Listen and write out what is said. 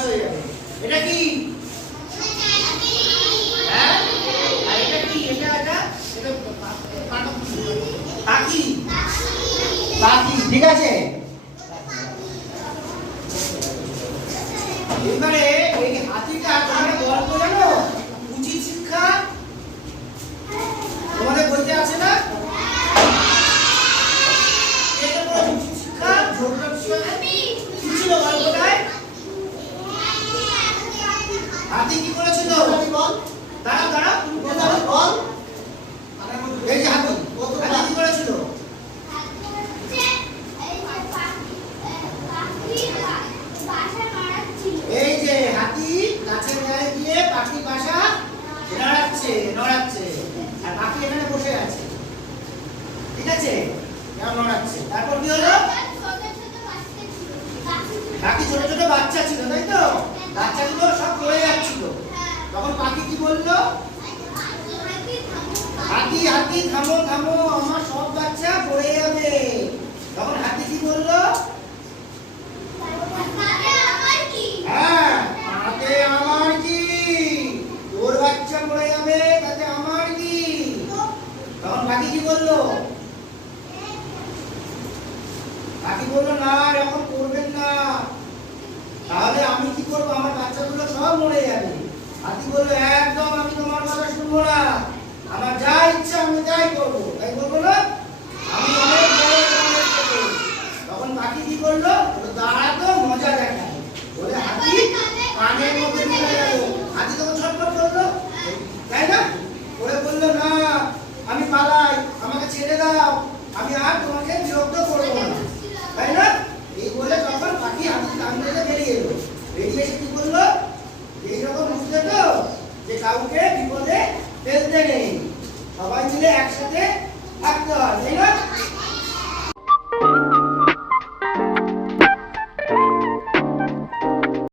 Pass হয়ে যাবে। এটা কি? হ্যাঁ? আর এটা কি? এটা ঠিক আছে? এবারে এই হাতিটা তোমার গল্প হাতি কি করেছিল দাঁড়াও দাঁড়াও এই যে হাতি হাতি কি করেছিল এই যে হাতি গাছের গায়ে পাখি বাসা নড়াচ্ছে নড়াচ্ছে। আর পাখি এখানে বসে আছে। ঠিক আছে? নড়াচ্ছে। তারপর কি হলো? পাখি ছোট ছোট বাচ্চা ছিল। তাই তো? বাচ্চাগুলো সব পড়ে যাচ্ছিল তখন পাখি কি বলল হাতি হাতি থামো থামো আমার সব বাচ্চা পড়ে যাবে। তখন হাতি কি বলল? হ্যাঁ তাতে আমার কি? তোর বাচ্চা পড়ে যাবে তাতে আমার কি? তখন পাখি কি বলল? পাখি বলল না এরকম করবেন না। তাহলে আমি কি করব? আমার বাচ্চাগুলো সব মরে যাবে। হাতি বলল একদম আমি তোমার কথা শুনব না। আমার যা ইচ্ছা আমি তাই করব তাই বলব না আমি অনেক বড় তোমাদের থেকে। তখন পাখি কি করল বলল, দাঁড়াতো মজা দেখায় বলে হাতি কানের মধ্যে ঢুকে গেল হাতি তখন ছটফট করল তাই না ওরে বলল না আমি পালাই আমাকে ছেড়ে দাও, আমি আর তোমাকে বিরক্ত করব না। তাই না? এই বলে তখন পাখি হাতি কান থেকে বেরিয়ে এলো। বেরিয়ে এসে কি করল এইরকম বুঝতে তো যে কাউকে বিপদে ফেলতে নেই। সবাই মিলে একসাথে থাকতে হয়, তাই না?